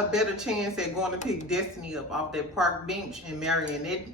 got a better chance at going to pick Destiny up off that park bench and marrying it.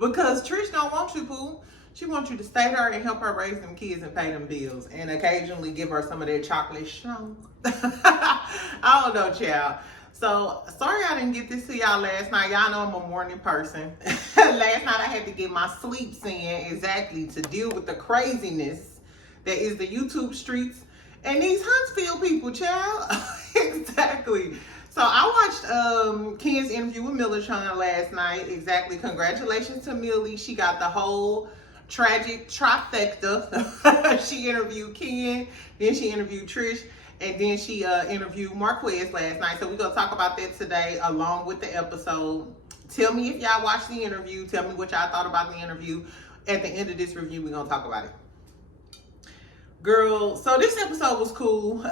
Because Trish don't want you, Pooh. She wants you to stay there and help her raise them kids and pay them bills. And occasionally give her some of that chocolate show. I don't know, child. So, sorry I didn't get this to y'all last night. Y'all know I'm a morning person. Last night I had to get my sleeps in exactly to deal with the craziness that is the YouTube streets and these Huntsville people, child. Exactly. So I watched Ken's interview with Millichan last night. Exactly. Congratulations to Millie. She got the whole tragic trifecta. She interviewed Ken, then she interviewed Trish, and then she interviewed Marquez last night. So we're going to talk about that today along with the episode. Tell me if y'all watched the interview. Tell me what y'all thought about the interview. At the end of this review, we're going to talk about it. Girl, so this episode was cool.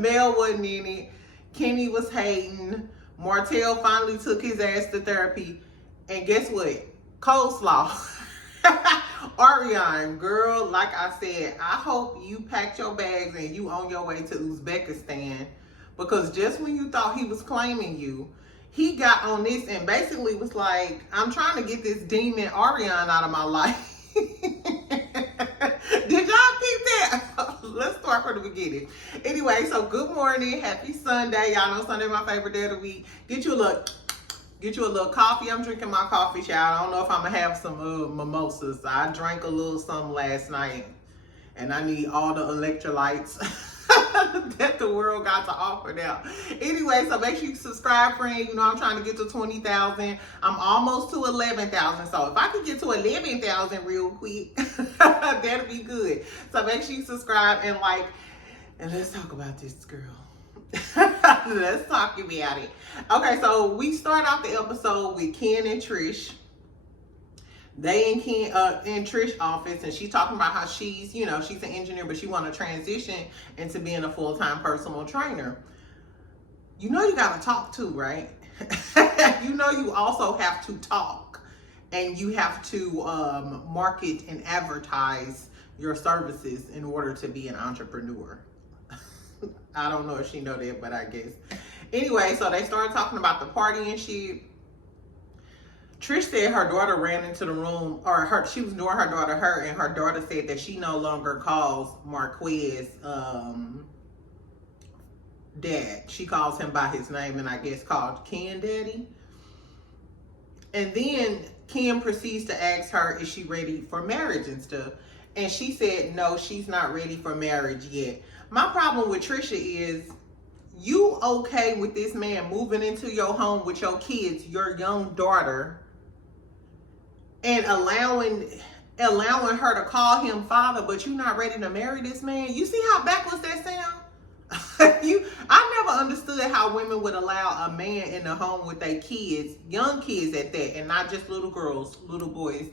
Mel wasn't in it. Kenny was hating. Martell finally took his ass to therapy. And guess what? Coleslaw. Ariane, girl, like I said, I hope you packed your bags and you on your way to Uzbekistan. Because just when you thought he was claiming you, he got on this and basically was like, I'm trying to get this demon Ariane out of my life. Did y'all peep that? Let's start from the beginning. Anyway, so good morning. Happy Sunday. Y'all know Sunday my favorite day of the week. Get you a little coffee. I'm drinking my coffee, y'all. I don't know if I'm gonna have some mimosas. I drank a little something last night and I need all the electrolytes that the world got to offer now. Anyway, so make sure you subscribe, friend. You know I'm trying to get to 20,000. I'm almost to 11,000. So if I could get to 11,000 real quick, that'd be good. So make sure you subscribe and like, and let's talk about this, girl. Let's talk about it. Okay, so we start off the episode with Ken and Trish. They in Trish office, and she's talking about how she's, you know, she's an engineer, but she want to transition into being a full-time personal trainer. You know you got to talk too, right? You know you also have to talk, and you have to market and advertise your services in order to be an entrepreneur. I don't know if she know that, but I guess. Anyway, so they started talking about the party and shit. Trish said her daughter ran into the room, or she was doing her daughter hurt, and her daughter said that she no longer calls Marquez dad. She calls him by his name, and I guess called Ken daddy. And then Ken proceeds to ask her, is she ready for marriage and stuff? And she said, no, she's not ready for marriage yet. My problem with Trisha is, you okay with this man moving into your home with your kids, your young daughter, and allowing her to call him father, but you're not ready to marry this man? You see how backwards that sound? I never understood how women would allow a man in the home with their kids, young kids at that, and not just little girls, little boys.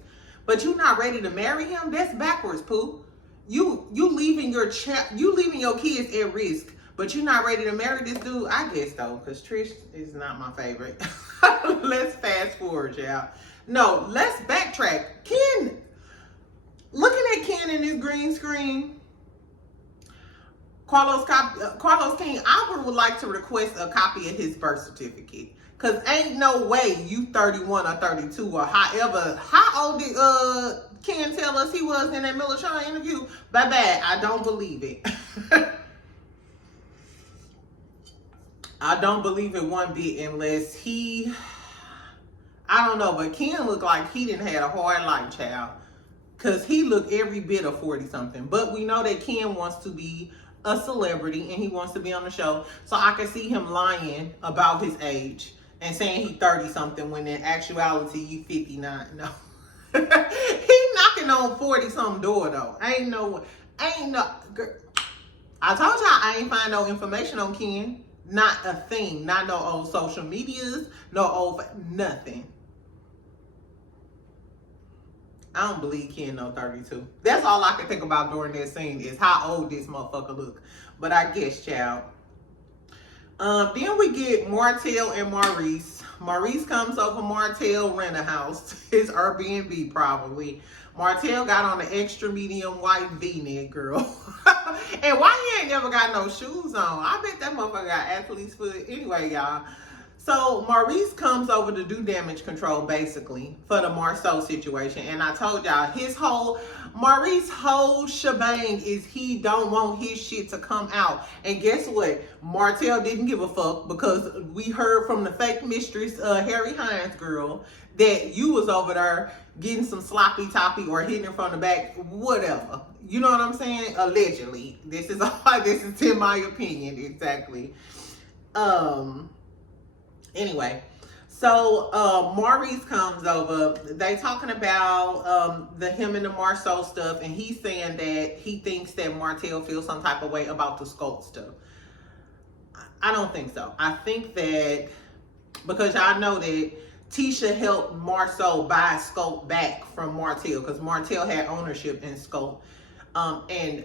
But you're not ready to marry him? That's backwards, Pooh. You leaving your kids at risk, but you're not ready to marry this dude? I guess though, because Trish is not my favorite. Let's fast forward, y'all. No, let's backtrack. Ken, looking at Ken in this green screen, Carlos King, I would like to request a copy of his birth certificate. Because ain't no way you 31 or 32 or however. How old did Ken tell us he was in that Millichan interview? Bye-bye. I don't believe it. I don't believe it one bit unless he... I don't know, but Ken looked like he didn't have a hard life, child. Because he looked every bit of 40-something. But we know that Ken wants to be a celebrity and he wants to be on the show. So I can see him lying about his age and saying he 30-something when in actuality you 59. No. He knocking on 40-something door, though. Ain't no... Girl. I told y'all I ain't find no information on Ken. Not a thing. Not no old social medias. No old... Nothing. I don't believe Ken no 32. That's all I can think about during that scene is how old this motherfucker look. But I guess, child. Then we get Martell and Maurice. Maurice comes over Martell rent a house, his Airbnb probably. Martell got on an extra medium white V-neck, girl. And why he ain't never got no shoes on? I bet that motherfucker got athlete's foot. Anyway, y'all. So Maurice comes over to do damage control, basically, for the Marceau situation. And I told y'all, Maurice's whole shebang is he don't want his shit to come out. And guess what? Martell didn't give a fuck, because we heard from the fake mistress, Harry Hines girl, that you was over there getting some sloppy toppy or hitting her from the back, whatever. You know what I'm saying? Allegedly. This is in my opinion, exactly. Anyway, so Maurice comes over. They talking about him and the Marceau stuff, and he's saying that he thinks that Martell feels some type of way about the sculpt stuff. I don't think so. I think that because y'all know that Tisha helped Marceau buy Scope back from Martell, because Martell had ownership in Scope. And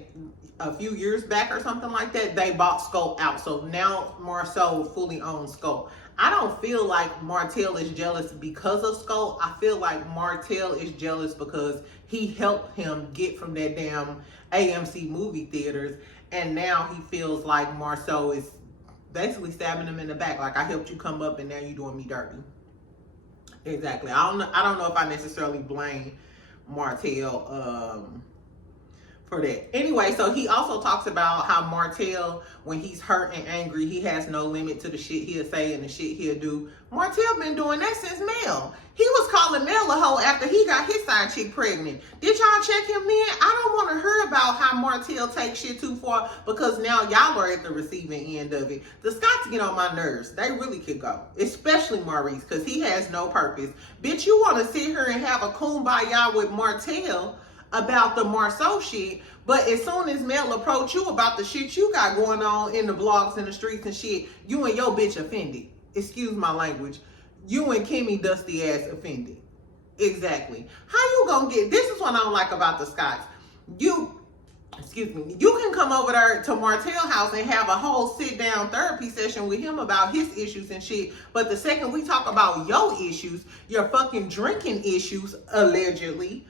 a few years back or something like that, they bought Scope out. So now Marceau fully owns Scope. I don't feel like Martell is jealous because of Scope. I feel like Martell is jealous because he helped him get from that damn AMC movie theaters. And now he feels like Marceau is basically stabbing him in the back. Like, I helped you come up and now you're doing me dirty. Exactly. I don't know if I necessarily blame Martell for that. Anyway, so he also talks about how Martell, when he's hurt and angry, he has no limit to the shit he'll say and the shit he'll do. Martell been doing that since Mel. He was calling Mel a hoe after he got his side chick pregnant. Did y'all check him in? I don't want to hear about how Martell takes shit too far, because now y'all are at the receiving end of it. The Scots get on my nerves. They really could go. Especially Maurice, because he has no purpose. Bitch, you want to sit here and have a kumbaya with Martell about the Marceau shit, but as soon as Mel approach you about the shit you got going on in the blogs and the streets and shit, you and your bitch offended. Excuse my language. You and Kimmy dusty ass offended. Exactly. How you gonna get, this is what I don't like about the Scots. You can come over there to Martell house and have a whole sit down therapy session with him about his issues and shit. But the second we talk about your issues, your fucking drinking issues, allegedly,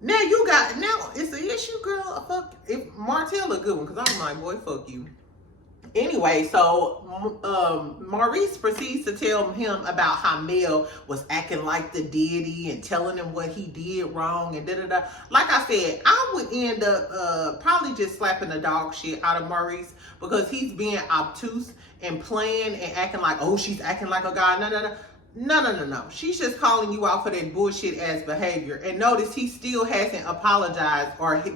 now it's an issue, girl. Fuck, if Martell a good one, because I'm like, boy, fuck you. Anyway, so Maurice proceeds to tell him about how Mel was acting like the deity and telling him what he did wrong and da-da-da. Like I said, I would end up probably just slapping the dog shit out of Maurice, because he's being obtuse and playing and acting like, oh, she's acting like a guy. No. She's just calling you out for that bullshit ass behavior. And notice he still hasn't apologized or had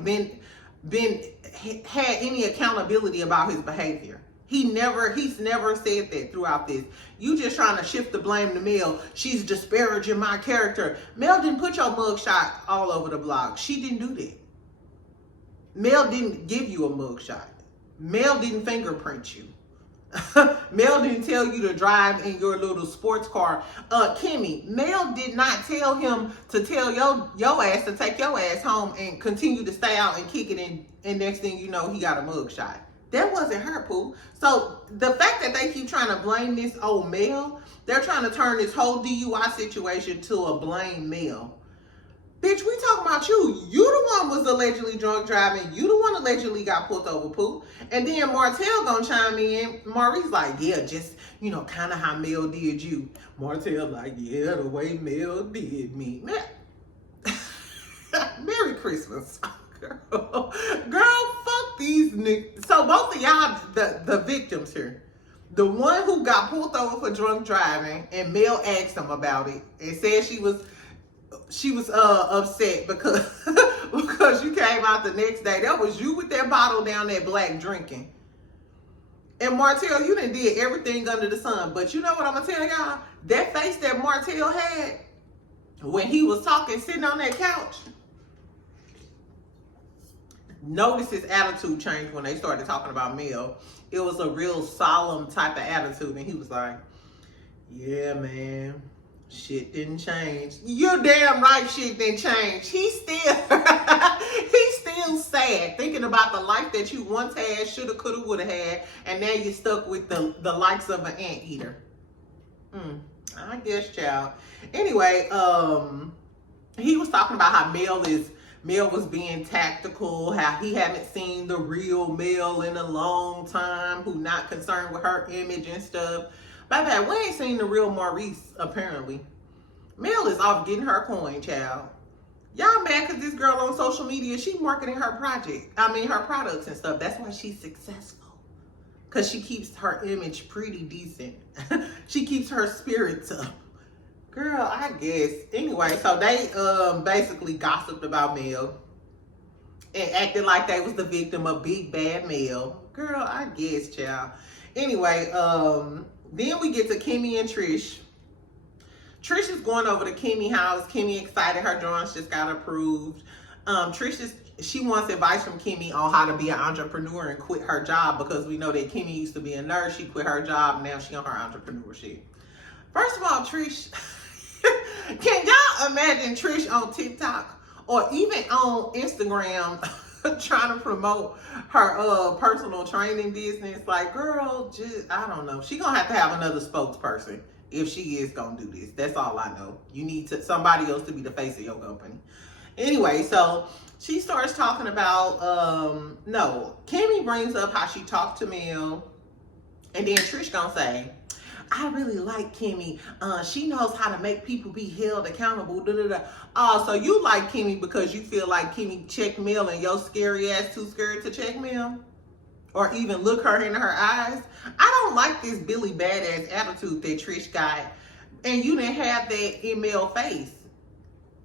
any accountability about his behavior. He's never said that throughout this. You just trying to shift the blame to Mel. She's disparaging my character. Mel didn't put your mugshot all over the blog. She didn't do that. Mel didn't give you a mugshot. Mel didn't fingerprint you. Mel didn't tell you to drive in your little sports car. Kimmy, Mel did not tell him to tell your ass to take your ass home and continue to stay out and kick it in, and next thing you know, he got a mugshot. That wasn't her, poo. So the fact that they keep trying to blame this old Mel, they're trying to turn this whole DUI situation to a blame Mel. Bitch, we talking about you. You the one was allegedly drunk driving. You the one allegedly got pulled over, poo. And then Martell gonna chime in. Maurice like, yeah, just, kind of how Mel did you. Martell like, yeah, the way Mel did me. Merry Christmas. Girl, fuck these niggas. So both of y'all, the victims here. The one who got pulled over for drunk driving, and Mel asked him about it and said she was upset because you came out the next day. That was you with that bottle down there black drinking. And Martell, you done did everything under the sun. But you know what I'm gonna tell y'all? That face that Martell had when he was talking, sitting on that couch, notice his attitude changed when they started talking about Mel. It was a real solemn type of attitude, and he was like, yeah, man, shit didn't change. You're damn right shit didn't change. He's still sad thinking about the life that you once had, shoulda, coulda, woulda had, and now you're stuck with the likes of an anteater. I guess, child. Anyway, he was talking about how Mel was being tactical, how he haven't seen the real Mel in a long time, who not concerned with her image and stuff. Baby, we ain't seen the real Maurice, apparently. Mel is off getting her coin, child. Y'all mad because this girl on social media, she marketing her her products and stuff. That's why she's successful. Because she keeps her image pretty decent. She keeps her spirits up. Girl, I guess. Anyway, so they basically gossiped about Mel and acted like they was the victim of big bad Mel. Girl, I guess, child. Anyway, then we get to Kimmy and Trish. Trish is going over to Kimmy house. Kimmy excited. Her drawings just got approved. She wants advice from Kimmy on how to be an entrepreneur and quit her job, because we know that Kimmy used to be a nurse. She quit her job. Now she on her entrepreneurship. First of all, Trish, can y'all imagine Trish on TikTok or even on Instagram trying to promote her personal training business? Like, girl, just, I don't know. She gonna have another spokesperson if she is gonna do this. That's all I know. You need somebody else to be the face of your company. Anyway, so she starts talking about, Kimmy brings up how she talked to Mel, and then Trish gonna say, I really like Kimmy. She knows how to make people be held accountable. Oh, so you like Kimmy because you feel like Kimmy checked Mel and your scary ass too scared to check Mel? Or even look her in her eyes? I don't like this Billy badass attitude that Trish got. And you didn't have that in Mel face.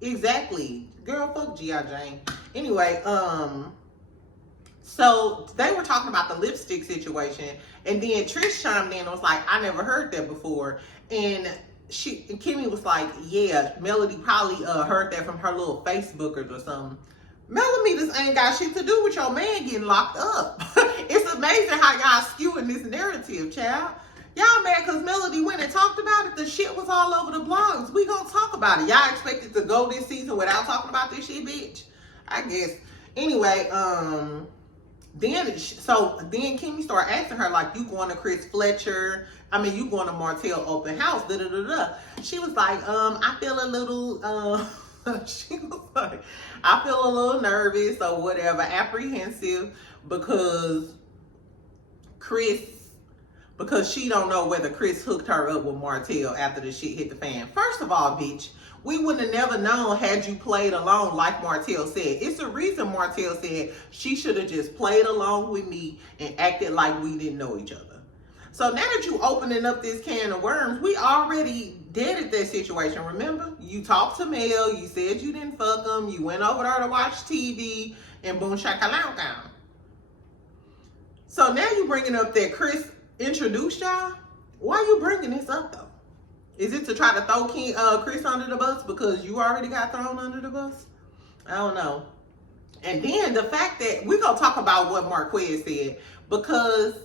Exactly. Girl, fuck G.I. Jane. Anyway, so they were talking about the lipstick situation, and then Trish chimed in and was like, I never heard that before. And Kimmy was like, yeah, Melody probably heard that from her little Facebookers or something. Melody, this ain't got shit to do with your man getting locked up. It's amazing how y'all skewing this narrative, child. Y'all mad because Melody went and talked about it? The shit was all over the blogs. We gonna talk about it. Y'all expected to go this season without talking about this shit, bitch? I guess. Anyway, then Kimmy started asking her, like, you going to Chris Fletcher? You going to Martell open house? She was like, I feel a little, she was like, I feel a little nervous or whatever, apprehensive, because she don't know whether Chris hooked her up with Martell after the shit hit the fan. First of all, bitch, we would have never known had you played along like Martell said. It's the reason Martell said she should have just played along with me and acted like we didn't know each other. So now that you opening up this can of worms, we already dead that situation, remember? You talked to Mel, you said you didn't fuck him, you went over there to watch TV, and boom shakalaka. So now you bringing up that Chris introduced y'all? Why you bringing this up though? Is it to try to throw Chris under the bus because you already got thrown under the bus? I don't know. And then the fact that we're going to talk about what Marquez said, because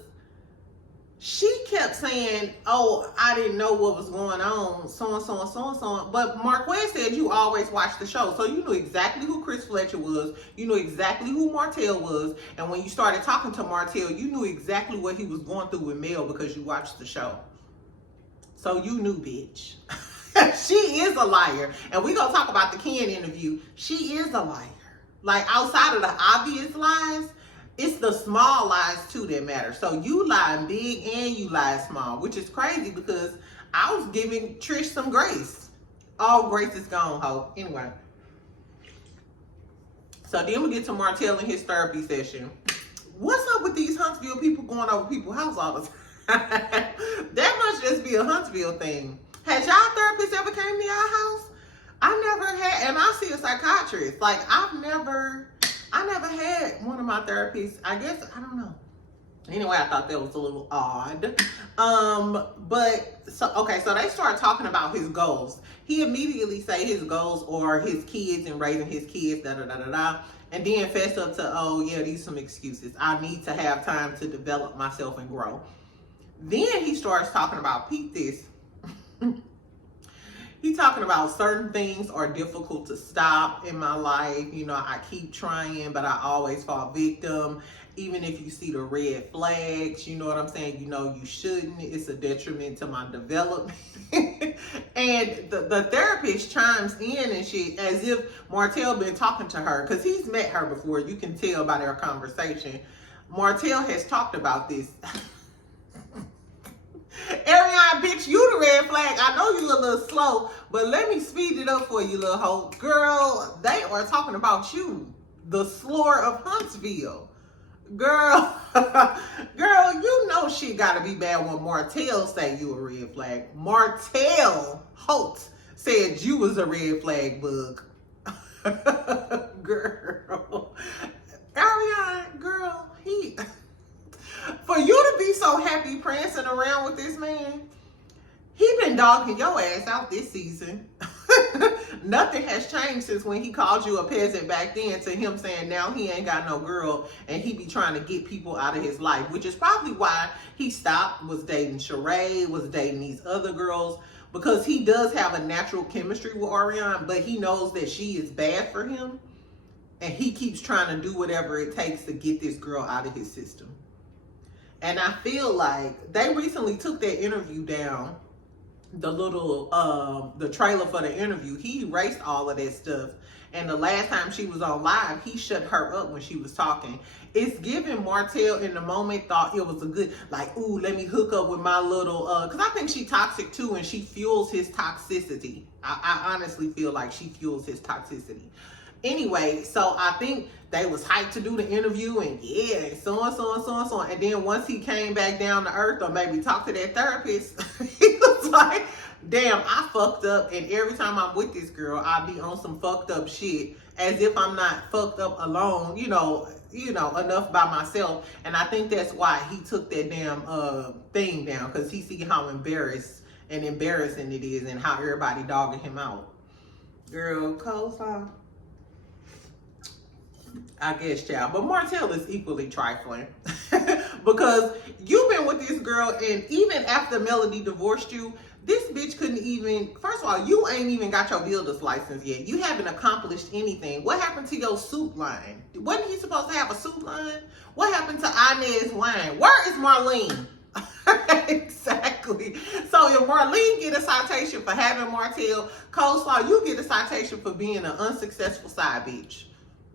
she kept saying, oh, I didn't know what was going on, so and so and so and so. But Marquez said you always watched the show. So you knew exactly who Chris Fletcher was. You knew exactly who Martell was. And when you started talking to Martell, you knew exactly what he was going through with Mel because you watched the show. So you knew, bitch. She is a liar. And we're going to talk about the Ken interview. She is a liar. Like, outside of the obvious lies, it's the small lies too that matter. So you lying big and you lie small, which is crazy because I was giving Trish some grace. All grace is gone, ho. Anyway. So then we get to Martell and his therapy session. What's up with these Huntsville people going over people's house all the time? That must just be a Huntsville thing. Has y'all therapists ever came to y'all house? I never had, and I see a psychiatrist. Like, I never had one of my therapists. I guess, I don't know. Anyway, I thought that was a little odd. So they start talking about his goals. He immediately say his goals are his kids and raising his kids, and then fess up to, oh yeah, these are some excuses. I need to have time to develop myself and grow. Then he starts talking about, peep this. He's talking about certain things are difficult to stop in my life. You know, I keep trying, but I always fall victim. Even if you see the red flags, you know what I'm saying? You know, you shouldn't. It's a detriment to my development. And the therapist chimes in and shit as if Martell been talking to her, because he's met her before. You can tell by their conversation. Martell has talked about this. Ariane, bitch, you the red flag. I know you a little slow, but let me speed it up for you, little hoe. Girl, they are talking about you, the slur of Huntsville. Girl, girl, you know she gotta be bad when Martell say you a red flag. Martell Holt said you was a red flag bug. Girl. Ariane, girl, for you to be so happy prancing around with this man, he been dogging your ass out this season. Nothing has changed since when he called you a peasant back then to him saying now he ain't got no girl and he be trying to get people out of his life, which is probably why he stopped, was dating Sheree, was dating these other girls, because he does have a natural chemistry with Ariane, but he knows that she is bad for him and he keeps trying to do whatever it takes to get this girl out of his system. And I feel like they recently took that interview down, the little, the trailer for the interview. He erased all of that stuff. And the last time she was on live, he shut her up when she was talking. It's giving Martell in the moment thought it was a good, like, ooh, let me hook up with my little, because I think she toxic too, and she fuels his toxicity. I honestly feel like she fuels his toxicity. Anyway, so I think they was hyped to do the interview and yeah, so and so and so and so. And then once he came back down to earth or maybe talked to that therapist, he was like, damn, I fucked up. And every time I'm with this girl, I be on some fucked up shit as if I'm not fucked up alone, you know, enough by myself. And I think that's why he took that damn thing down, because he see how embarrassing it is and how everybody dogging him out. Girl, coleslaw. I guess, child. But Martell is equally trifling. Because you've been with this girl, and even after Melody divorced you, this bitch couldn't even, first of all, you ain't even got your builder's license yet. You haven't accomplished anything. What happened to your suit line? Wasn't he supposed to have a suit line? What happened to Inez Wine? Where is Marlene? Exactly. So if Marlene get a citation for having Martell, coleslaw, you get a citation for being an unsuccessful side bitch.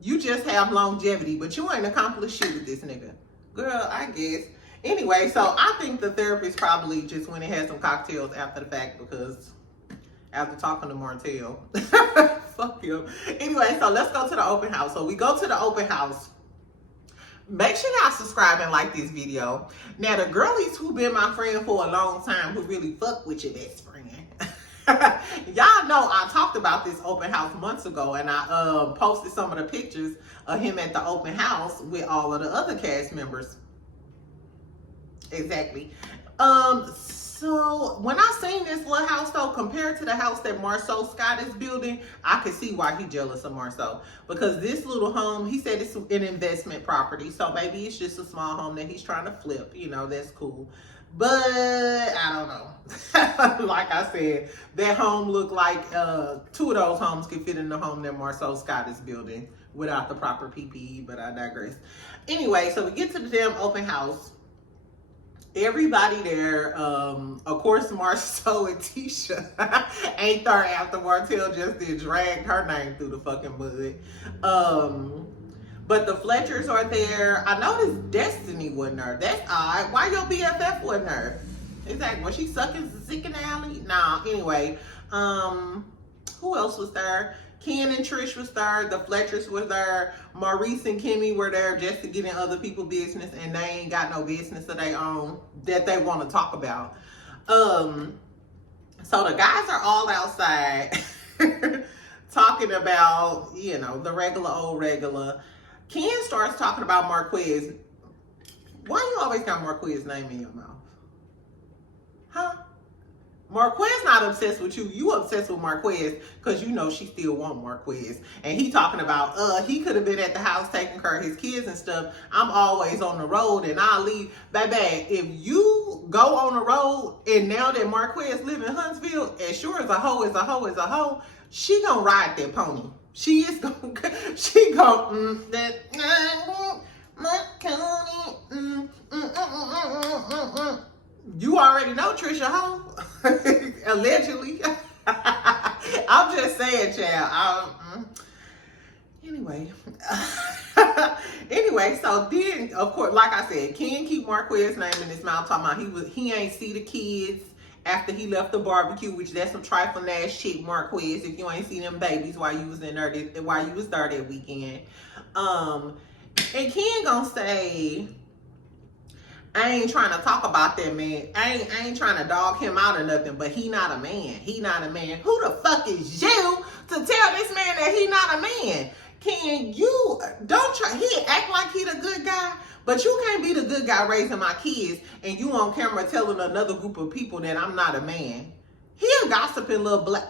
You just have longevity, but you ain't accomplished shit with this nigga. Girl, I guess. Anyway, so I think the therapist probably just went and had some cocktails after the fact, because after talking to Martell, fuck you. Anyway, so let's go to the open house. So we go to the open house. Make sure y'all subscribe and like this video. Now, the girlies who been my friend for a long time, who really fuck with your best friend, y'all know I talked about this open house months ago, and I posted some of the pictures of him at the open house with all of the other cast members. Exactly. So when I seen this little house though, compared to the house that Marceau Scott is building, I could see why he jealous of Marceau, because this little home, he said it's an investment property, so maybe it's just a small home that he's trying to flip. You know, that's cool. But I don't know. Like I said, that home looked like 2 of those homes could fit in the home that Marceau Scott is building without the proper PPE, but I digress. Anyway, so we get to the damn open house. Everybody there, of course, Marceau and Tisha ain't there after Martell just did drag her name through the fucking mud. But the Fletchers are there. I noticed Destiny wasn't there. That's odd. Why your BFF wasn't there? Exactly. Was she sucking sick in the alley? Nah, anyway. Who else was there? Ken and Trish was there. The Fletchers were there. Maurice and Kimmy were there just to get in other people's business, and they ain't got no business of their own that they want to talk about. So the guys are all outside talking about, you know, the regular old regular. Ken starts talking about Marquez. Why you always got Marquez's name in your mouth? Huh? Marquez not obsessed with you. You obsessed with Marquez because you know she still want Marquez. And he talking about, he could have been at the house taking care of his kids and stuff. I'm always on the road and I'll leave. Baby, if you go on the road and now that Marquez live in Huntsville, as sure as a hoe is a hoe is a hoe, she gonna ride that pony. She is gonna, she gonna, you already know Trisha hoe. Allegedly. I'm just saying, child. Anyway. Anyway, so then, of course, like I said, Ken keep Marquez's name in his mouth, talking about he ain't see the kids after he left the barbecue, which that's some trifling ass shit, Marquez, if you ain't seen them babies while you was there that weekend. And Ken gonna say, I ain't trying to talk about that man. I ain't trying to dog him out or nothing, but he not a man. He not a man. Who the fuck is you to tell this man that he not a man? Ken, you don't try. He act like he the good guy, but you can't be the good guy raising my kids and you on camera telling another group of people that I'm not a man. He a gossiping little black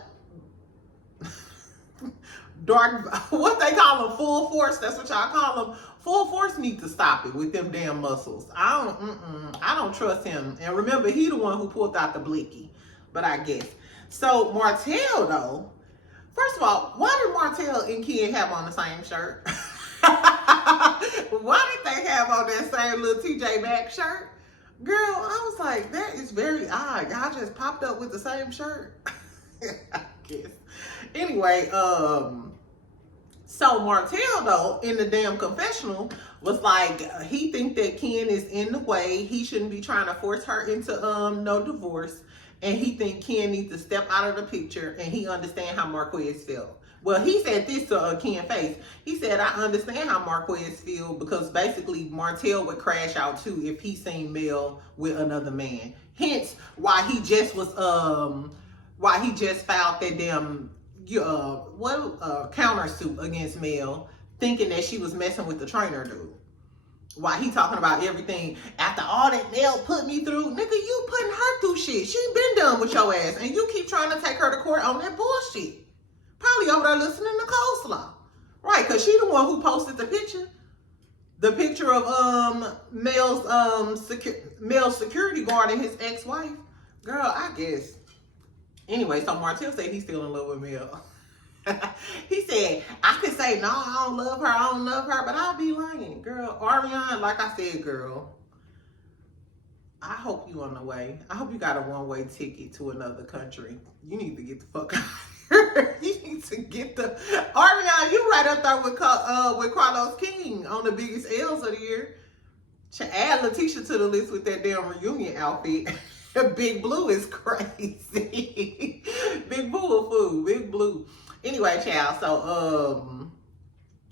dark, what they call them, full force. That's what y'all call them. Full force need to stop it with them damn muscles. I don't trust him. And remember, he the one who pulled out the blicky. But I guess. So Martell though, first of all, why did Martell and Ken have on the same shirt? Why did they have on that same little TJ Maxx shirt? Girl, I was like, that is very odd. Y'all just popped up with the same shirt. I guess. Anyway, so Martell though, in the damn confessional, was like, he think that Ken is in the way. He shouldn't be trying to force her into no divorce. And he think Ken needs to step out of the picture, and he understand how Marquez feel. Well, he said this to Ken face. He said, I understand how Marquez feel, because basically Martell would crash out too if he seen Mel with another man. Hence why he just was why he just filed that damn countersuit against Mel, thinking that she was messing with the trainer dude. Why he talking about everything after all that Mel put me through? Nigga, you putting her through shit. She been done with your ass, and you keep trying to take her to court on that bullshit. Probably over there listening to Coleslaw. Right, because she the one who posted the picture. The picture of Mel's security guard and his ex-wife. Girl, I guess. Anyway, so Martell said he's still in love with Mel. He said, I could say, no, I don't love her, but I'll be lying. Girl, Ariane, like I said, girl, I hope you on the way. I hope you got a one-way ticket to another country. You need to get the fuck out of here. You need to get the... Ariane, you right up there with Carlos King on the biggest L's of the year. To add Letitia to the list with that damn reunion outfit. Big Blue is crazy. Big Blue a fool. Big Blue. Anyway, child, so,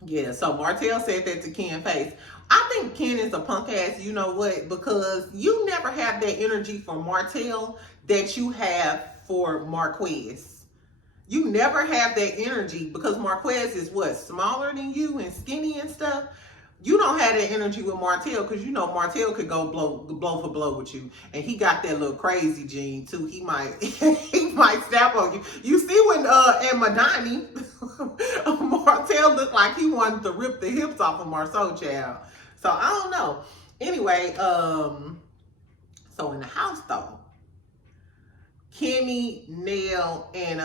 yeah, so Martell said that to Ken face. I think Ken is a punk ass, you know what, because you never have that energy for Martell that you have for Marquez. You never have that energy because Marquez is what, smaller than you and skinny and stuff? You don't have that energy with Martell because you know Martell could go blow for blow with you, and he got that little crazy gene too. He might snap on you. You see when at Madani, Martell looked like he wanted to rip the hips off of Marceau, child. So I don't know. Anyway, so in the house though, Kimmy, Nell, and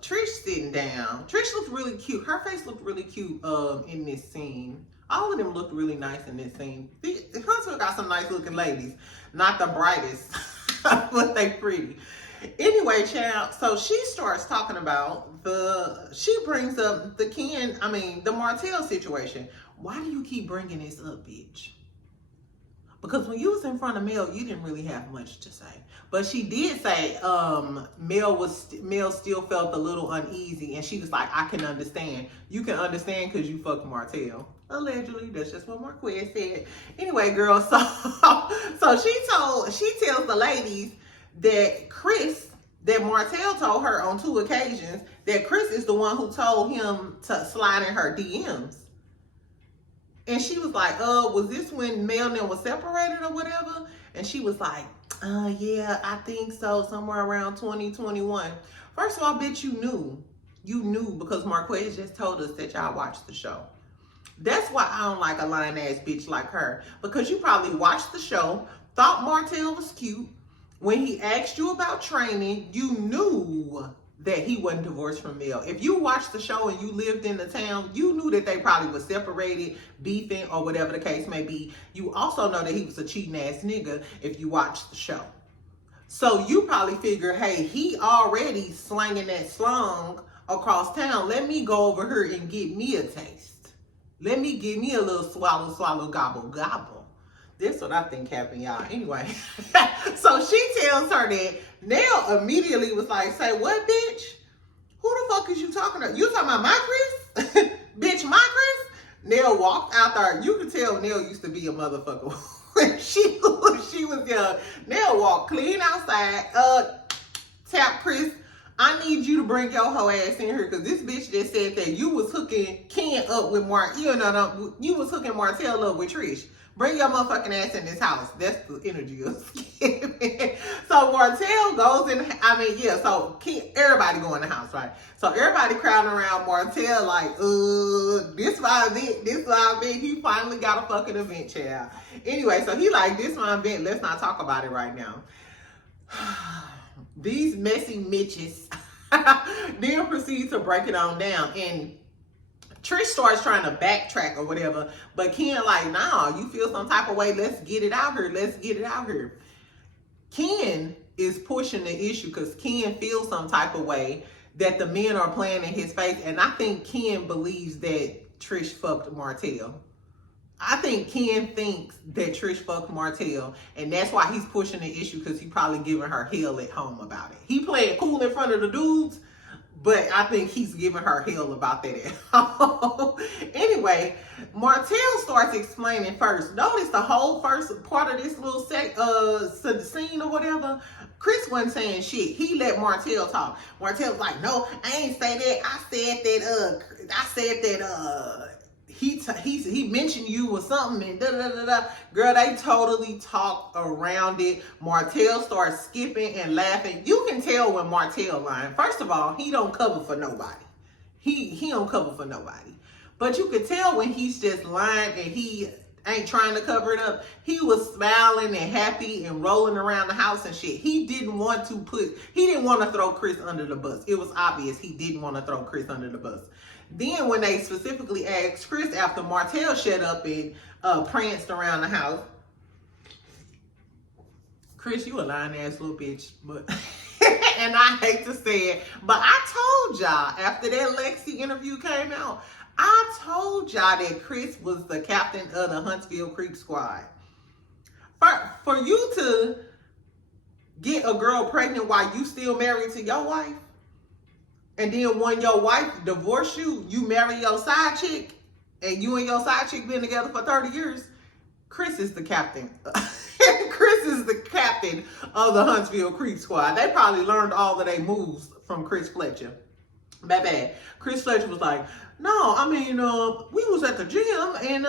Trish sitting down. Trish looked really cute. Her face looked really cute in this scene. All of them looked really nice in this scene. Huntsville got some nice looking ladies. Not the brightest, but they pretty. Anyway, child, so she starts talking about she brings up the Martell situation. Why do you keep bringing this up, bitch? Because when you was in front of Mel, you didn't really have much to say. But she did say Mel still felt a little uneasy, and she was like, I can understand. You can understand because you fucked Martell. Allegedly, that's just what Marquez said. Anyway, girl, so she tells the ladies that Martell told her on 2 occasions that Chris is the one who told him to slide in her DMs. And she was like, was this when Mel and them was separated or whatever? And she was like, yeah, I think so, somewhere around 2021. First of all, bitch, you knew because Marquez just told us that y'all watched the show. That's why I don't like a lying ass bitch like her, because you probably watched the show, thought Martell was cute. When he asked you about training, you knew that he wasn't divorced from Mel. If you watched the show and you lived in the town, you knew that they probably was separated, beefing, or whatever the case may be. You also know that he was a cheating ass nigga if you watched the show. So you probably figure, hey, he already slanging that slung across town. Let me go over here and get me a taste. Let me give me a little swallow, swallow, gobble, gobble. That's what I think happened, y'all. Anyway, so she tells her that. Nell immediately was like, say what, bitch? Who the fuck is you talking about? You talking about my Chris? Bitch, my Chris? Nell walked out there. You could tell Nell used to be a motherfucker when she was young. Nell walked clean outside. Tap Chris, I need you to bring your hoe ass in here, because this bitch just said that you was hooking Ken up with you was hooking Martell up with Trish. Bring your motherfucking ass in this house. That's the energy of skipping. So Martell goes in, so everybody go in the house, right? So everybody crowding around Martell like, this my event. He finally got a fucking event, child. Anyway, so he like, this my event. Let's not talk about it right now. These messy Mitches then proceed to break it on down. And Trish starts trying to backtrack or whatever, but Ken like, nah, you feel some type of way, let's get it out here. Ken is pushing the issue because Ken feels some type of way that the men are playing in his face, and I think Ken believes that Trish fucked Martell. I think Ken thinks that Trish fucked Martell, and that's why he's pushing the issue, because he probably giving her hell at home about it. He playing cool in front of the dudes, but I think he's giving her hell about that at home. Anyway, Martell starts explaining first. Notice the whole first part of this little scene or whatever. Chris wasn't saying shit. He let Martell talk. Martell's like, no, I ain't say that. I said that he mentioned you or something and da-da-da-da. Girl, they totally talked around it. Martell starts skipping and laughing. You can tell when Martell lying. First of all, he don't cover for nobody. He don't cover for nobody. But you could tell when he's just lying and he ain't trying to cover it up. He was smiling and happy and rolling around the house and shit. He didn't want to throw Chris under the bus. It was obvious he didn't want to throw Chris under the bus. Then when they specifically asked Chris after Martell shut up and pranced around the house, Chris, you a lying ass little bitch, but and I hate to say it, but I told y'all after that Lexi interview came out, I told y'all that Chris was the captain of the Huntsville Creek squad. For you to get a girl pregnant while you still married to your wife, and then when your wife divorced you, you marry your side chick, and you and your side chick been together for 30 years, Chris is the captain. Chris is the captain of the Huntsville Creek squad. They probably learned all of their moves from Chris Fletcher. Bad. Chris Fletcher was like, no, I mean, we was at the gym, and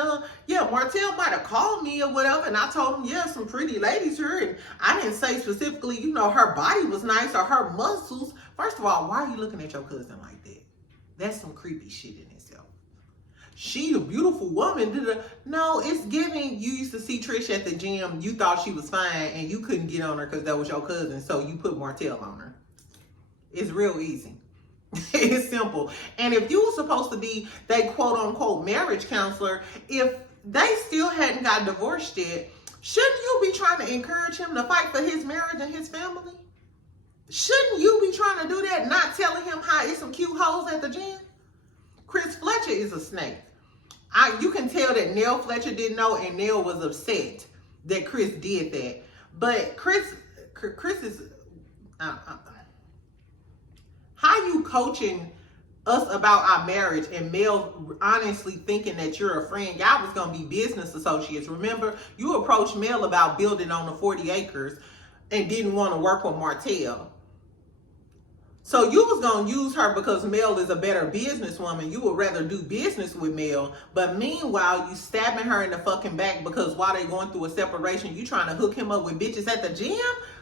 Martell might have called me or whatever, and I told him, yeah, some pretty ladies here, and I didn't say specifically, her body was nice or her muscles. First of all, why are you looking at your cousin like that? That's some creepy shit in itself. She a beautiful woman. No, it's giving, you used to see Trish at the gym, you thought she was fine, and you couldn't get on her because that was your cousin, so you put Martell on her. It's real easy. It's simple. And if you were supposed to be that quote unquote marriage counselor, if they still hadn't got divorced yet, shouldn't you be trying to encourage him to fight for his marriage and his family? Shouldn't you be trying to do that, not telling him how it's some cute hoes at the gym? Chris Fletcher is a snake. You can tell that Nell Fletcher didn't know, and Nell was upset that Chris did that. But Chris is... how you coaching us about our marriage and Mel honestly thinking that you're a friend? Y'all was going to be business associates. Remember, you approached Mel about building on the 40 acres and didn't want to work with Martell. So you was going to use her because Mel is a better businesswoman. You would rather do business with Mel. But meanwhile, you stabbing her in the fucking back because while they going through a separation, you trying to hook him up with bitches at the gym?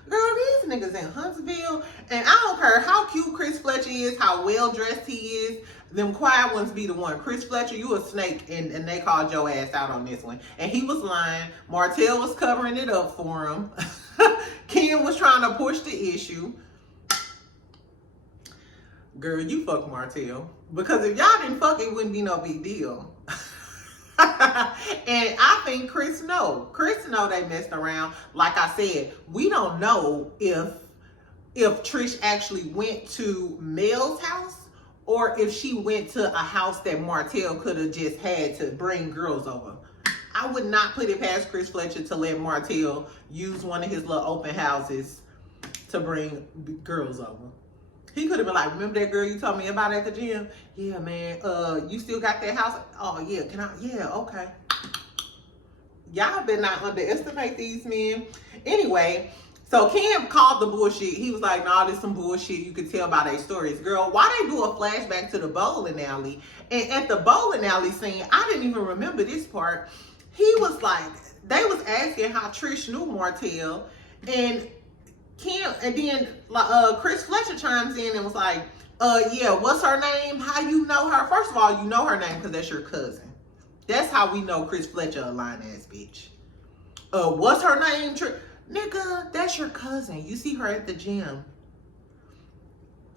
Girl, these niggas in Huntsville. And I don't care how cute Chris Fletcher is, how well dressed he is. Them quiet ones be the one. Chris Fletcher, you a snake, and they called your ass out on this one. And he was lying. Martell was covering it up for him. Ken was trying to push the issue. Girl, you fuck Martell. Because if y'all didn't fuck, it wouldn't be no big deal. And I think Chris know they messed around. Like I said, we don't know if Trish actually went to Mel's house or if she went to a house that Martell could have just had to bring girls over. I would not put it past Chris Fletcher to let Martell use one of his little open houses to bring girls over. He could have been like, remember that girl you told me about at the gym? Yeah, man. You still got that house? Oh, yeah. Can I? Yeah, okay. Y'all better not underestimate these men. Anyway, so Ken called the bullshit. He was like, nah, this some bullshit. You could tell by their stories. Girl, why they do a flashback to the bowling alley? And at the bowling alley scene, I didn't even remember this part. He was like, they was asking how Trish knew Martell. And then Chris Fletcher chimes in and was like, yeah, what's her name? How you know her? First of all, you know her name because that's your cousin. That's how we know Chris Fletcher a lying ass bitch. What's her name? Nigga, that's your cousin. You see her at the gym.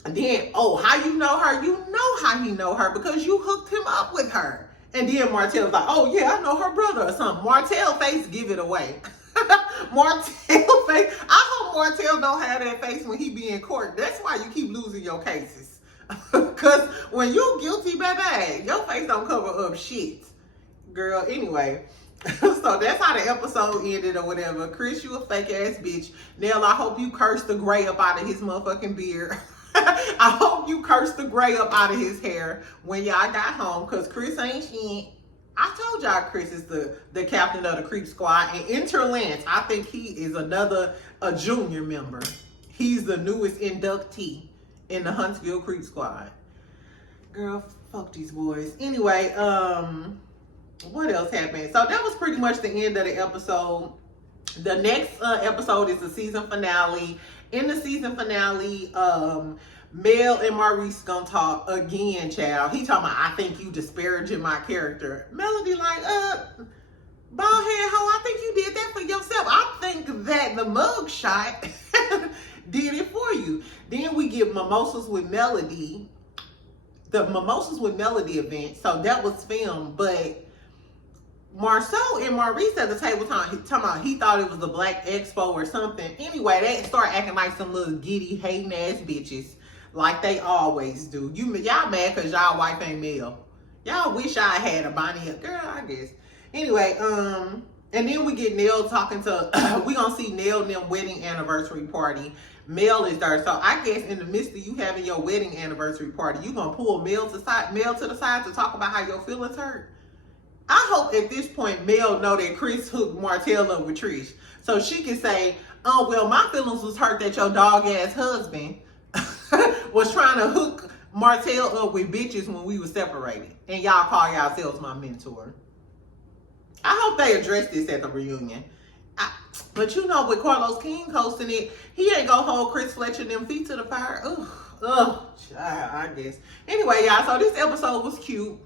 And then, how you know her? You know how he know her because you hooked him up with her. And then Martell was like, oh yeah, I know her brother or something. Martell face give it away. Martell face. I hope Martell don't have that face when he be in court. That's why you keep losing your cases. Because when you guilty, baby, your face don't cover up shit. Girl, anyway. So that's how the episode ended or whatever. Chris, you a fake ass bitch. Nell, I hope you cursed the gray up out of his motherfucking beard. I hope you cursed the gray up out of his hair when y'all got home, because Chris ain't shit. I told y'all Chris is the captain of the Creep Squad. And enter Lance. I think he is a junior member. He's the newest inductee in the Huntsville Creep Squad. Girl, fuck these boys. Anyway, what else happened? So that was pretty much the end of the episode. The next episode is the season finale. In the season finale, Mel and Maurice gonna talk again, child. He talking about, I think you disparaging my character. Melody like, bald head hoe, I think you did that for yourself. I think that the mug shot did it for you. Then we get Mimosas with Melody. The Mimosas with Melody event. So that was filmed, but Marceau and Maurice at the table talking about he thought it was a black expo or something. Anyway, they start acting like some little giddy, hating ass bitches. Like they always do. Y'all mad because y'all wife ain't male. Y'all wish I had a Bonnie. Girl, I guess. Anyway, and then we get Nell talking to, we gonna see Nell and them wedding anniversary party. Mel is there. So I guess in the midst of you having your wedding anniversary party, you gonna pull Mel to the side to talk about how your feelings hurt. I hope at this point Mel know that Chris hooked Martell up with Trish. So she can say, oh, well, my feelings was hurt that your dog ass husband was trying to hook Martell up with bitches when we were separated. And y'all call yourselves my mentor. I hope they address this at the reunion. But you know, with Carlos King hosting it, he ain't gonna hold Chris Fletcher and them feet to the fire. Child, I guess. Anyway, y'all, so this episode was cute.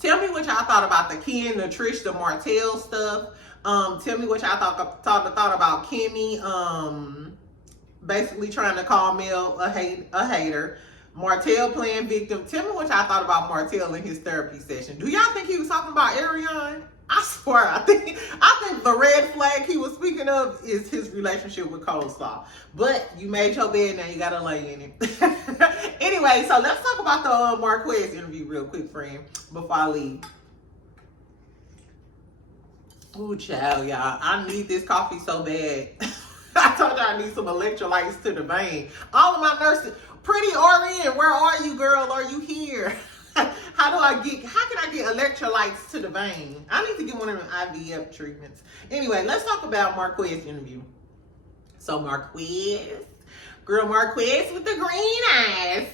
Tell me what y'all thought about the Ken, the Trish, the Martell stuff. Tell me what y'all thought about Kimmy, basically trying to call Mel a hater. Martell playing victim. Tell me what y'all thought about Martell in his therapy session. Do y'all think he was talking about Ariane? I swear, I think the red flag he was speaking of is his relationship with Coleslaw. But you made your bed, now you gotta lay in it. Anyway, so let's talk about the Marquez interview real quick, friend, before I leave. Ooh, child, y'all. I need this coffee so bad. I told y'all I need some electrolytes to the vein. All of my nurses, Pretty RN, where are you, girl? Are you here? How can I get electrolytes to the vein? I need to get one of them IVF treatments. Anyway, let's talk about Marquez interview. So Marquez with the green eyes.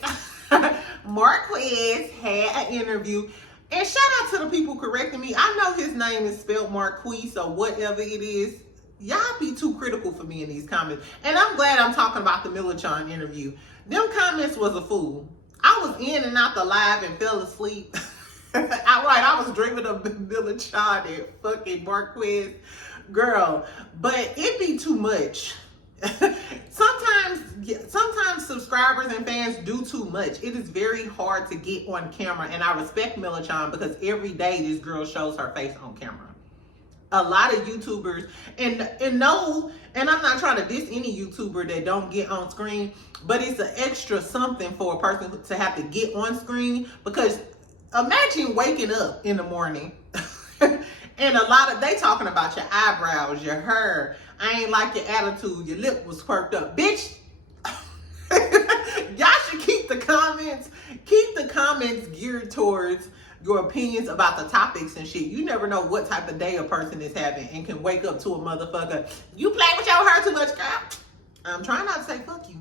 Marquez had an interview. And shout out to the people correcting me. I know his name is spelled Marquise or whatever it is. Y'all be too critical for me in these comments. And I'm glad I'm talking about the Millichan interview. Them comments was a fool. I was in and out the live and fell asleep. I was dreaming of Millichan and fucking Marquez. Girl, but it be too much. Sometimes subscribe subscribers and fans do too much. It is very hard to get on camera, and I respect Millichan because every day this girl shows her face on camera. A lot of YouTubers, and I'm not trying to diss any YouTuber that don't get on screen, but it's an extra something for a person to have to get on screen, because imagine waking up in the morning and they talking about your eyebrows, your hair. I ain't like your attitude. Your lip was quirked up, bitch. Y'all should keep the comments geared towards your opinions about the topics and shit. You never know what type of day a person is having and can wake up to a motherfucker. You play with your hair too much, girl. I'm trying not to say fuck you.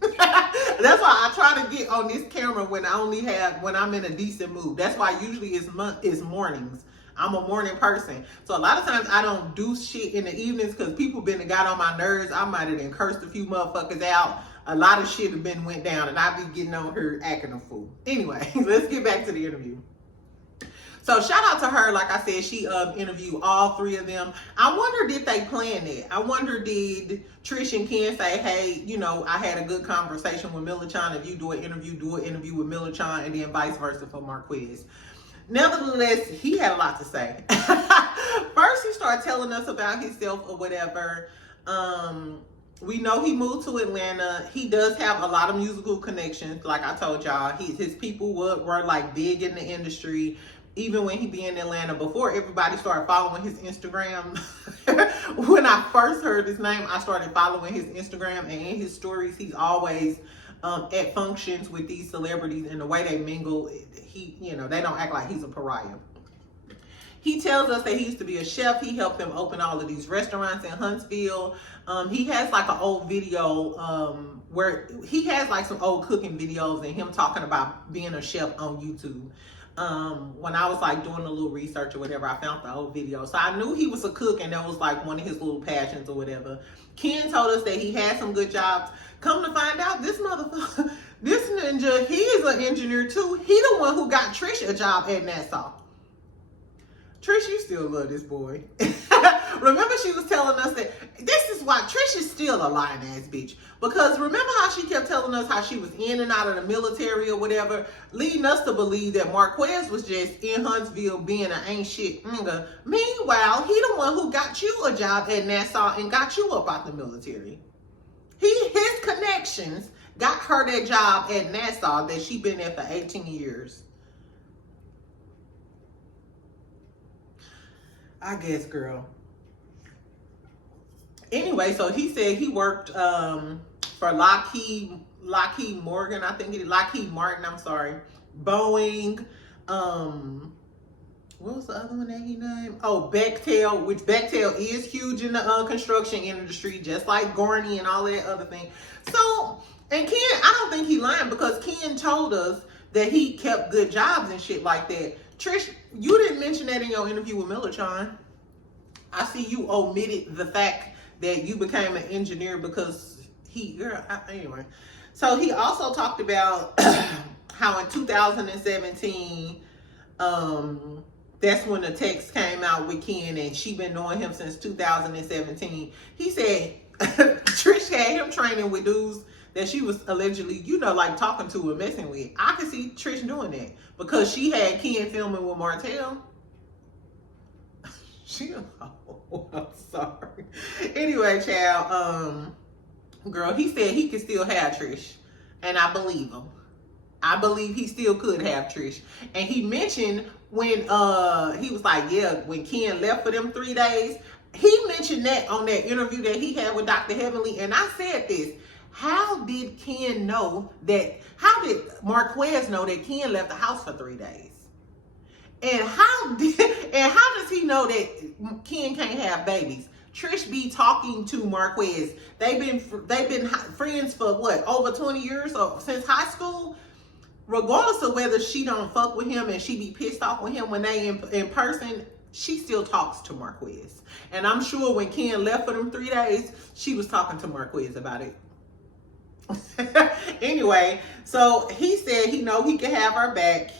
That's why I try to get on this camera when I'm in a decent mood. That's why usually it's mornings. I'm a morning person. So a lot of times I don't do shit in the evenings because people got on my nerves. I might have cursed a few motherfuckers out. A lot of shit went down and I be getting on her acting a fool. Anyway, let's get back to the interview. So shout out to her. Like I said, she interviewed all three of them. I wonder, did they plan that? I wonder, did Trish and Ken say, hey, I had a good conversation with Millichan. If you do an interview with Millichan, and then vice versa for Marquez. Nevertheless, he had a lot to say. First, he started telling us about himself or whatever. We know he moved to Atlanta. He does have a lot of musical connections. Like I told y'all, his people were like big in the industry. Even when he be in Atlanta, before everybody started following his Instagram. When I first heard his name, I started following his Instagram, and in his stories, he's always at functions with these celebrities, and the way they mingle, they don't act like he's a pariah. He tells us that he used to be a chef. He helped them open all of these restaurants in Huntsville. He has like an old video where he has like some old cooking videos and him talking about being a chef on YouTube. When I was like doing a little research or whatever, I found the old video. So I knew he was a cook and that was like one of his little passions or whatever. Ken told us that he had some good jobs. Come to find out, this motherfucker, this ninja, he is an engineer too. He the one who got Trish a job at Nassau. Trish, you still love this boy. Remember she was telling us that this is why Trish is still a lying ass bitch. Because remember how she kept telling us how she was in and out of the military or whatever, leading us to believe that Marquez was just in Huntsville being an ain't shit nigga. Meanwhile, he the one who got you a job at Nassau and got you up out the military. His connections got her that job at Nassau that she been there for 18 years. I guess, girl. Anyway, so he said he worked for Lockheed Morgan, I think it is Lockheed Martin, I'm sorry. Boeing, what was the other one that he named? Oh, Bechtel, which Bechtel is huge in the construction industry, just like Gorney and all that other thing. So, and Ken, I don't think he lying, because Ken told us that he kept good jobs and shit like that. Trish, you didn't mention that in your interview with Millichan. I see you omitted the fact that you became an engineer because anyway. So he also talked about how in 2017, that's when the text came out with Ken, and she been knowing him since 2017. He said Trish had him training with dudes that she was allegedly, like talking to and messing with. I could see Trish doing that because she had Ken filming with Martell. I'm sorry. Anyway, child, girl, he said he could still have Trish, and I believe him. I believe he still could have Trish. And he mentioned when he was like, yeah, when Ken left for them 3 days, he mentioned that on that interview that he had with Dr. Heavenly, and I said this. How did Ken know that? How did Marquez know that Ken left the house for 3 days? And how does he know that Ken can't have babies? Trish be talking to Marquez. They've been friends for what, over 20 years, or since high school. Regardless of whether she don't fuck with him and she be pissed off with him when they in person, she still talks to Marquez. And I'm sure when Ken left for them 3 days, she was talking to Marquez about it. Anyway, so he said he can have her back.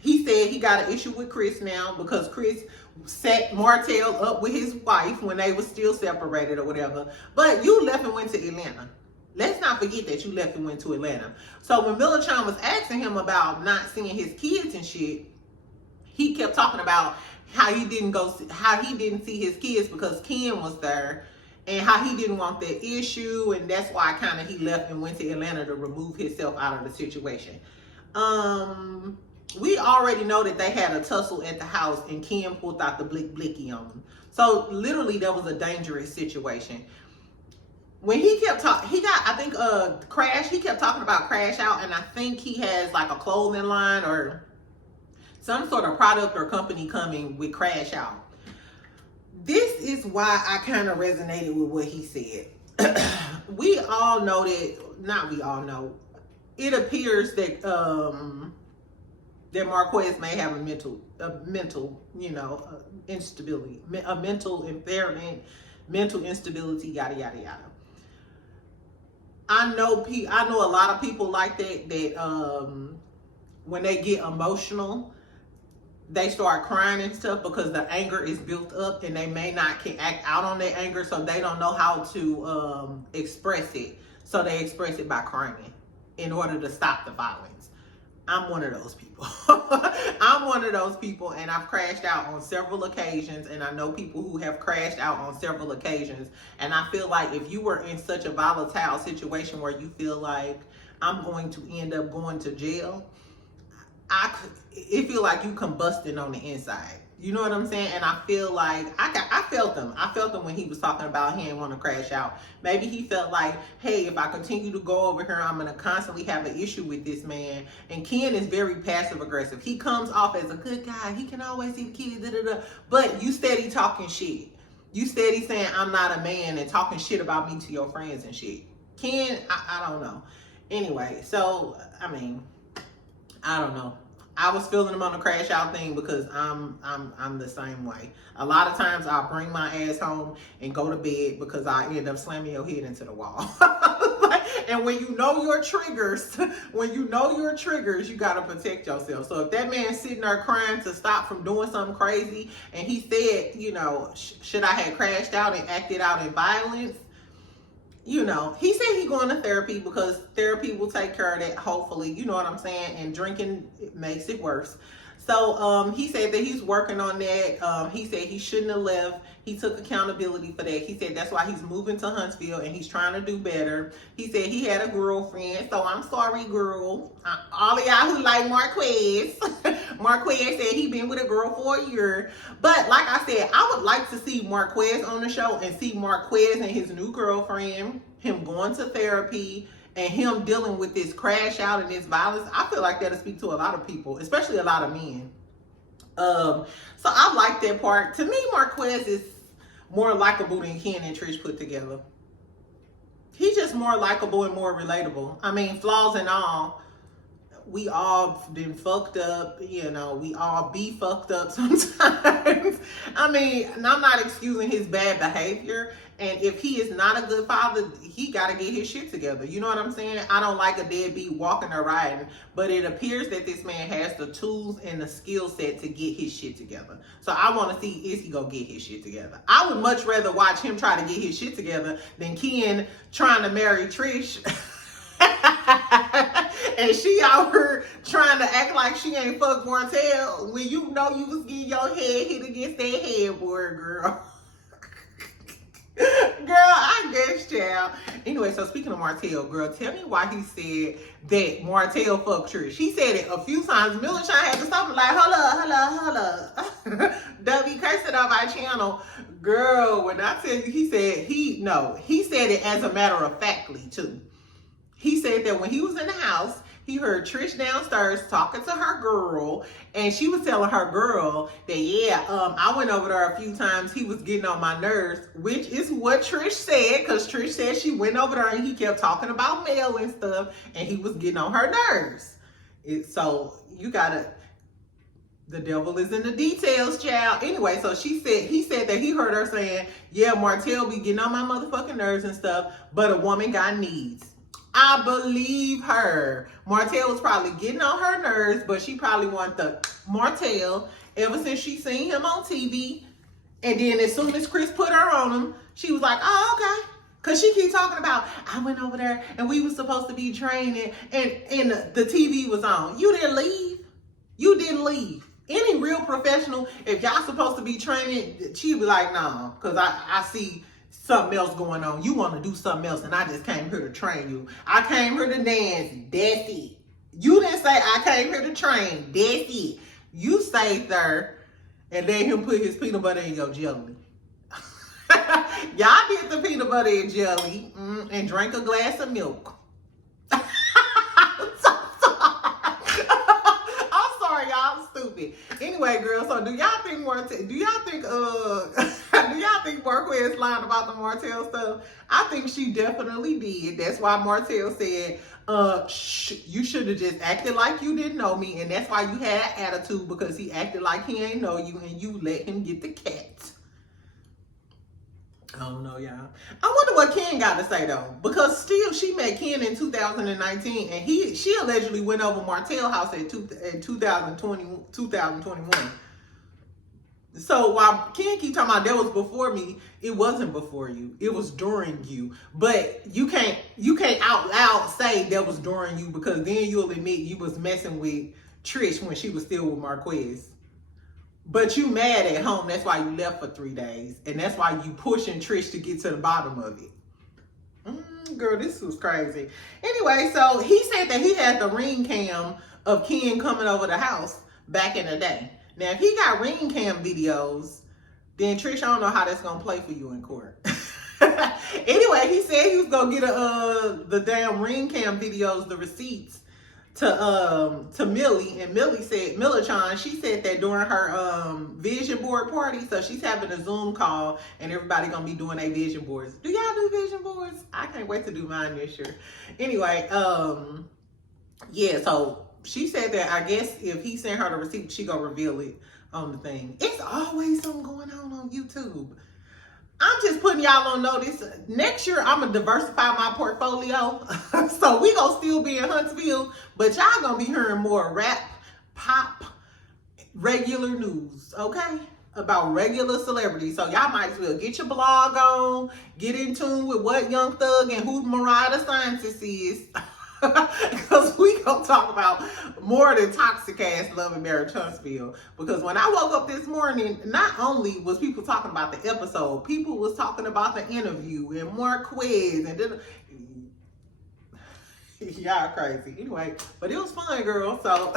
He said he got an issue with Chris now because Chris set Martell up with his wife when they were still separated or whatever. But you left and went to Atlanta. Let's not forget that you left and went to Atlanta. So when Millichan was asking him about not seeing his kids and shit, he kept talking about how he didn't see his kids because Ken was there, and how he didn't want that issue, and that's why kind of he left and went to Atlanta to remove himself out of the situation. We already know that they had a tussle at the house, and Ken pulled out the blicky on him. So literally, that was a dangerous situation. When he kept talking, he got, I think, Crash. He kept talking about Crash Out, and I think he has like a clothing line or some sort of product or company coming with Crash Out. This is why I kind of resonated with what he said. We all know that, not we all know, it appears that that Marquez may have a mental, instability, a mental impairment, mental instability, yada yada yada. I know a lot of people like that when they get emotional, they start crying and stuff because the anger is built up, and they may not can act out on their anger, so they don't know how to express it. So they express it by crying in order to stop the violence. I'm one of those people. I'm one of those people, and I've crashed out on several occasions, and I know people who have crashed out on several occasions. And I feel like if you were in such a volatile situation where you feel like I'm going to end up going to jail, it feel like you combusting on the inside. You know what I'm saying? And I feel like I felt him. I felt him when he was talking about he didn't want to crash out. Maybe he felt like, hey, if I continue to go over here, I'm going to constantly have an issue with this man. And Ken is very passive aggressive. He comes off as a good guy. He can always see the kids, but you steady talking shit. You steady saying I'm not a man and talking shit about me to your friends and shit. Ken, I don't know. Anyway, so, I mean, I don't know. I was feeling him on the crash out thing because I'm the same way. A lot of times I'll bring my ass home and go to bed because I end up slamming your head into the wall. And when you know your triggers, you gotta protect yourself. So if that man's sitting there crying to stop from doing something crazy, and he said, should I have crashed out and acted out in violence? He said he going to therapy because therapy will take care of that, hopefully, you know what I'm saying? And drinking makes it worse. So he said that he's working on that. He said he shouldn't have left. He took accountability for that. He said that's why he's moving to Huntsville and he's trying to do better. He said he had a girlfriend. So I'm sorry, girl. All of y'all who like Marquez. Marquez said he been with a girl for a year. But like I said, I would like to see Marquez on the show and see Marquez and his new girlfriend, him going to therapy, and him dealing with this crash out and this violence. I feel like that'll speak to a lot of people, especially a lot of men. So I like that part. To me, Marquez is more likable than Ken and Trish put together. He's just more likable and more relatable. I mean, flaws and all, we all been fucked up, we all be fucked up sometimes. I mean, and I'm not excusing his bad behavior. And if he is not a good father, he got to get his shit together. You know what I'm saying? I don't like a deadbeat walking or riding, but it appears that this man has the tools and the skill set to get his shit together. So I want to see, is he going to get his shit together? I would much rather watch him try to get his shit together than Ken trying to marry Trish. And she out here trying to act like she ain't fucked Martell when you know you was getting your head hit against that headboard, girl. Girl, I guess, child. Anyway, so speaking of Martell, girl, tell me why he said that Martell fucked Trish. He said it a few times. Millichan had to stop him like, hold up. W, curse it off our channel. Girl, when I tell you, he said it as a matter of factly, too. He said that when he was in the house, he heard Trish downstairs talking to her girl, and she was telling her girl that, I went over there a few times. He was getting on my nerves, which is what Trish said, because Trish said she went over there and he kept talking about mail and stuff, and he was getting on her nerves. So you gotta, the devil is in the details, child. Anyway, so he said that he heard her saying, yeah, Martell be getting on my motherfucking nerves and stuff, but a woman got needs. I believe her. Martell was probably getting on her nerves, but she probably wanted the Martell ever since she seen him on TV. And then as soon as Chris put her on him, she was like, oh, okay. Cause she keep talking about, I went over there and we were supposed to be training and the TV was on. You didn't leave. You didn't leave. Any real professional, if y'all supposed to be training, she'd be like, no, cause I see something else going on. You want to do something else and I just came here to train you. I came here to dance. That's it. You didn't say I came here to train. That's it. You stayed there and let him put his peanut butter in your jelly. Y'all did the peanut butter and jelly and drank a glass of milk. I'm sorry, y'all. I'm stupid. Anyway, girls, so do y'all think Marquez lied about the Martell stuff? I think she definitely did. That's why Martell said, you should have just acted like you didn't know me, and that's why you had attitude, because he acted like he ain't know you and you let him get the cat. I don't know, y'all. I wonder what Ken got to say, though. Because still, she met Ken in 2019, and she allegedly went over Martell house in 2021. So while Ken keep talking about that was before me, it wasn't before you. It was during you. But you can't out loud say that was during you, because then you'll admit you was messing with Trish when she was still with Marquez. But you mad at home. That's why you left for 3 days. And that's why you pushing Trish to get to the bottom of it. Girl, this was crazy. Anyway, so he said that he had the ring cam of Ken coming over the house back in the day. Now, if he got ring cam videos, then Trish, I don't know how that's going to play for you in court. Anyway, he said he was going to get the damn ring cam videos, the receipts, to Millie, and Millie said, Millichan, she said that during her vision board party, so she's having a Zoom call and everybody gonna be doing their vision boards. Do y'all do vision boards? I can't wait to do mine this year. Anyway, yeah, so she said that I guess if he sent her the receipt, she gonna reveal it on the thing. It's always something going on YouTube. I'm just putting y'all on notice. Next year, I'm going to diversify my portfolio. So we going to still be in Huntsville, but y'all going to be hearing more rap, pop, regular news, okay? About regular celebrities. So y'all might as well get your blog on, get in tune with what Young Thug and who Mariah the Scientist is. Because we gonna talk about more than toxic ass Love and Marriage Huntsville. Because when I woke up this morning, not only was people talking about the episode, people was talking about the interview and Marquez and then y'all crazy. Anyway, but it was fun, girl. So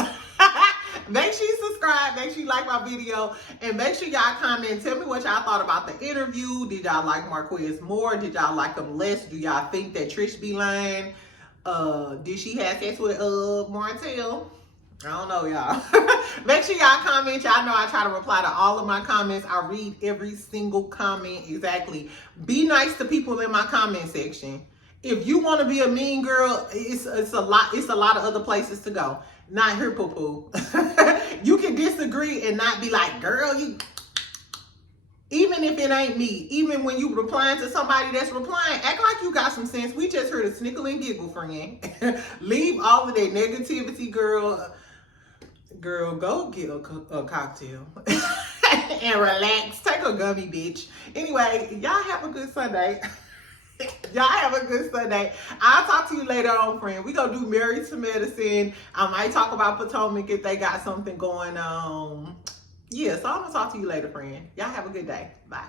make sure you subscribe, make sure you like my video, and make sure y'all comment. Tell me what y'all thought about the interview. Did y'all like Marquez more? Did y'all like him less? Do y'all think that Trish be lying? Did she have sex with Martell? I don't know, y'all. Make sure y'all comment. Y'all know I try to reply to all of my comments. I read every single comment exactly. Be nice to people in my comment section. If you want to be a mean girl, it's a lot of other places to go. Not here, poo-poo. You can disagree and not be like, girl, you. Even if it ain't me, even when you replying to somebody that's replying, act like you got some sense. We just heard a snickle and giggle, friend. Leave all of that negativity, girl. Girl, go get a cocktail and relax. Take a gummy, bitch. Anyway, y'all have a good Sunday. Y'all have a good Sunday. I'll talk to you later on, friend. We gonna do Married to Medicine. I might talk about Potomac if they got something going on. Yeah, so I'm gonna talk to you later, friend. Y'all have a good day. Bye.